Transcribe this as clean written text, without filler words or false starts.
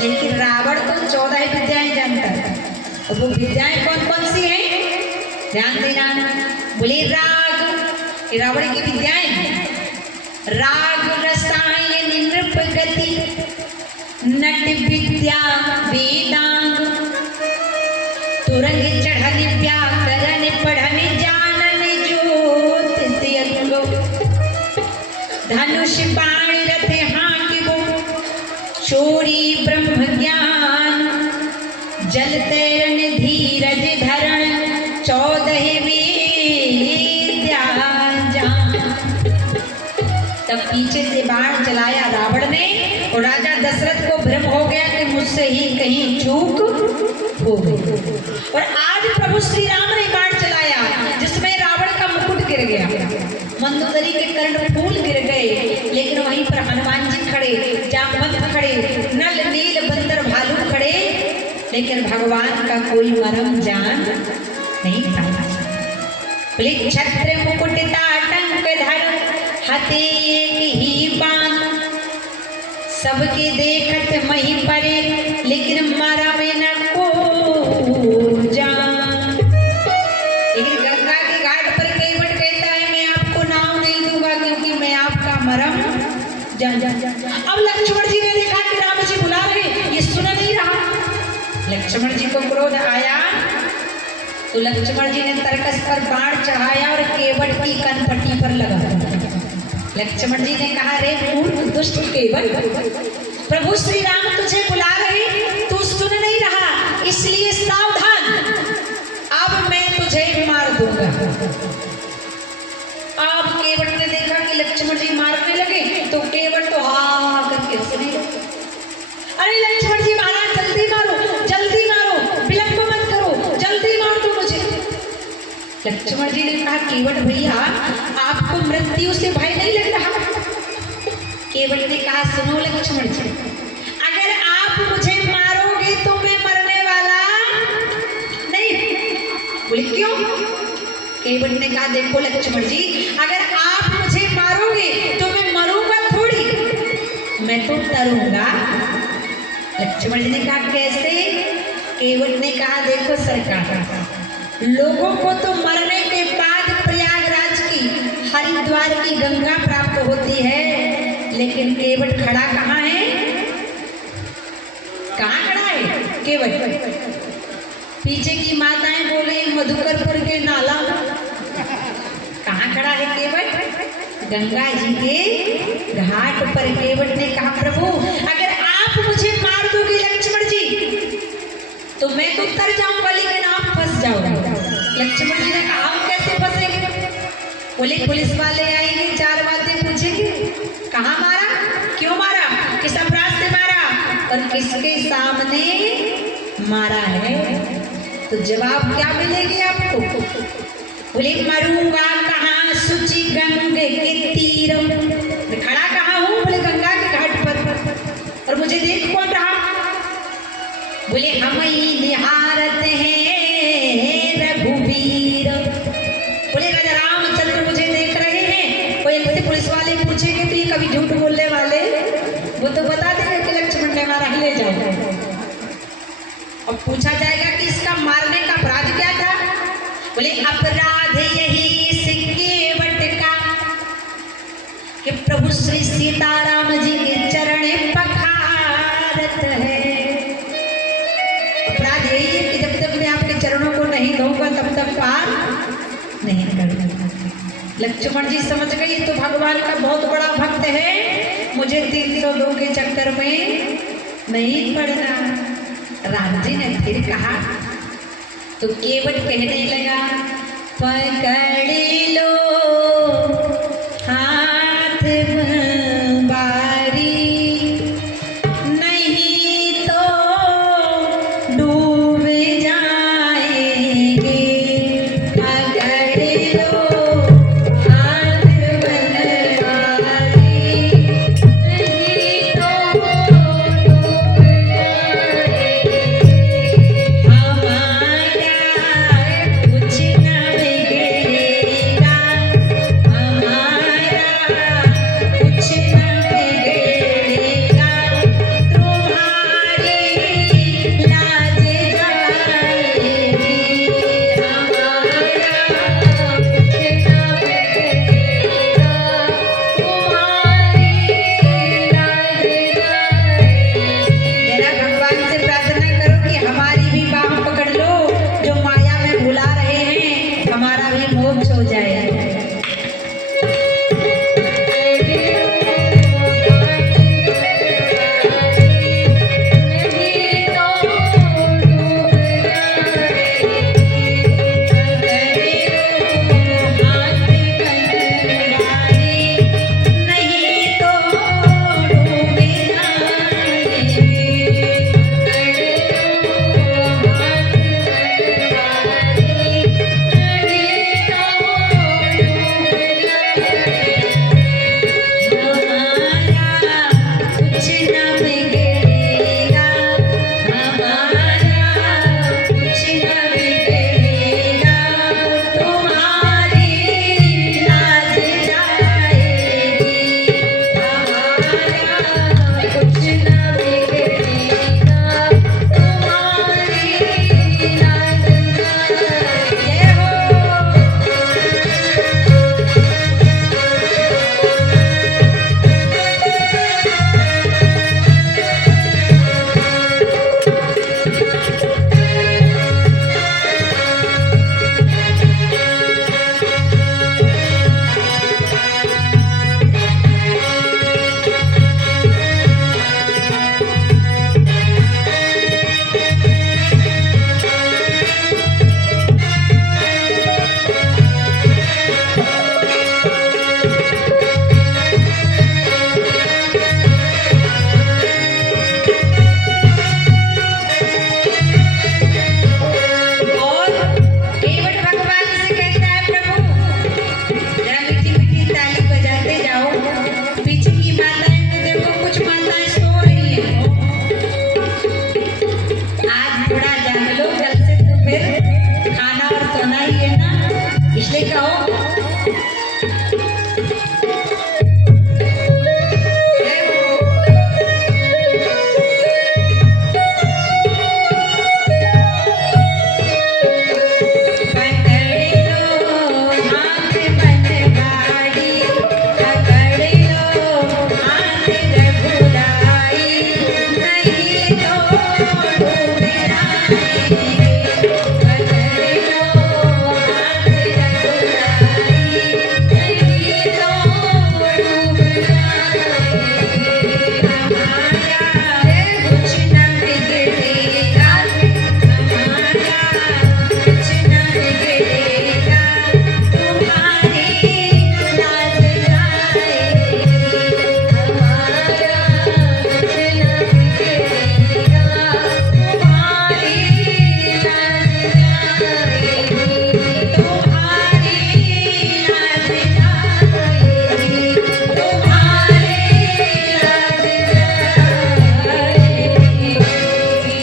लेकिन रावण तो 14 विद्याएं जानता है। और वो विद्याएं कौन कौन सी हैं? ध्यान देना। बोले राग, ये रावण की विद्याएं हैं। राग रसायन नृप गति नट विद्या वेदांग तुरंग चढ़न व्याकरण पढ़न जानन ज्योतिष अंगो धनुष बाण रथ हाकिबो चोरी ब्रह्म ज्ञान जल तैरन धीरज धरण 14 विद्या जान। तब पीछे से बाण चलाया रावण ने और राजा दशरथ को भ्रम हो गया कि मुझसे ही कहीं चूक हो गई। और आज प्रभु श्री राम ने बाण चलाया जिसमें रावण का मुकुट गिर गया, मंदोदरी के कर्ण फूल गिर गए, लेकिन वहीं पर हनुमान जी खड़े, जामवंत खड़े, नल नील बंदर भालू खड़े, लेकिन भगवान का कोई मरम जान नहीं पाया। बोले छत्र मुकुट ताटंक धर हते एक ही बाण सबके देखत मही परे लेकिन मारा में न को जान। लेकिन गंगा के घाट पर केवट कहता है मैं आपको नाम नहीं दूंगा क्योंकि मैं आपका मरम जान। अब लक्ष्मण जी ने देखा कि राम जी बुला रहे, ये सुन नहीं रहा। लक्ष्मण जी को क्रोध आया तो लक्ष्मण जी ने तरकस पर बाण चढ़ाया और केवट की कनपट्टी पर लगा। लक्ष्मण जी ने कहा रे मूर्ख दुष्ट केवट, प्रभु श्री राम तुझे बुला रहे, तू सुन नहीं रहा, इसलिए सावधान, अब मैं तुझे मार दूंगा। अब केवट ने देखा कि लक्ष्मण जी मारने लगे तो केवट तो हा करके हंसने लगे। अरे लक्ष्मण जी महाराज जल्दी मारो, विलंब मत करो, जल्दी मार दो मुझे। लक्ष्मण जी ने कहा केवट भैया आपको मृत्यु से भय नहीं लग रहा? केवट ने कहा सुनो लक्ष्मण जी, अगर आप मुझे मारोगे तो मैं मरने वाला नहीं। बोले क्यों? केवट ने कहा देखो लक्ष्मण जी, अगर आप मुझे मारोगे तो मैं मरूंगा थोड़ी, मैं तो तरूंगा। लक्ष्मण जी ने कहा कैसे? केवट ने कहा देखो सरकार, लोगों को तो मरने के बाद प्रयागराज की हरिद्वार की गंगा प्राप्त होती है, लेकिन केवट खड़ा कहाँ है? कहाँ खड़ा है केवट? पीछे की माताएं बोले मधुकरपुर के नाला। कहाँ खड़ा है केवट? गंगा जी के घाट पर। केवट ने कहा प्रभु अगर आप मुझे मार दोगे लक्ष्मण जी तो मैं तो उतर जाऊंगा लेकिन आप फंस जाओगे। लक्ष्मण जी ने कहा हम कैसे फंसेंगे? बोले पुलिस वाले आएंगे, 4 बातें पूछेंगे, कहाँ मारा, क्यों मारा, किस अपराध से मारा और किसके सामने मारा है, तो जवाब क्या मिलेगी आपको? बोले मरूंगा कहाँ सुचि गंगे के तीर। खड़ा कहाँ हूँ? बोले गंगा के घाट पर। और मुझे देख कौन रहा? बोले हम ही निहारत हैं रघुवीर। बोले राजा रामचंद्र मुझे देख रहे हैं। कोई ऐसे पुलिस वाले पूछेंगे तो ये कभी झूठ बोलने वाले, वो तो बता देंगे कि लक्ष्मण ने मारा, ले जाओ। और पूछा जाएगा कि इसका मारने का अपराध क्या था? बोले अपराध यही केवट का कि प्रभु श्री सीताराम जी के चरण पखारत है। अपराध यही है कि जब तक मैं आपके चरणों को नहीं धोऊंगा तब तक पार नहीं करूंगा। लक्ष्मण जी समझ गए तो भगवान का बहुत बड़ा भक्त है, मुझे 302 के चक्कर में नहीं पड़ना। राम जी ने फिर कहा तो केवट कहने लगा पकड़ लो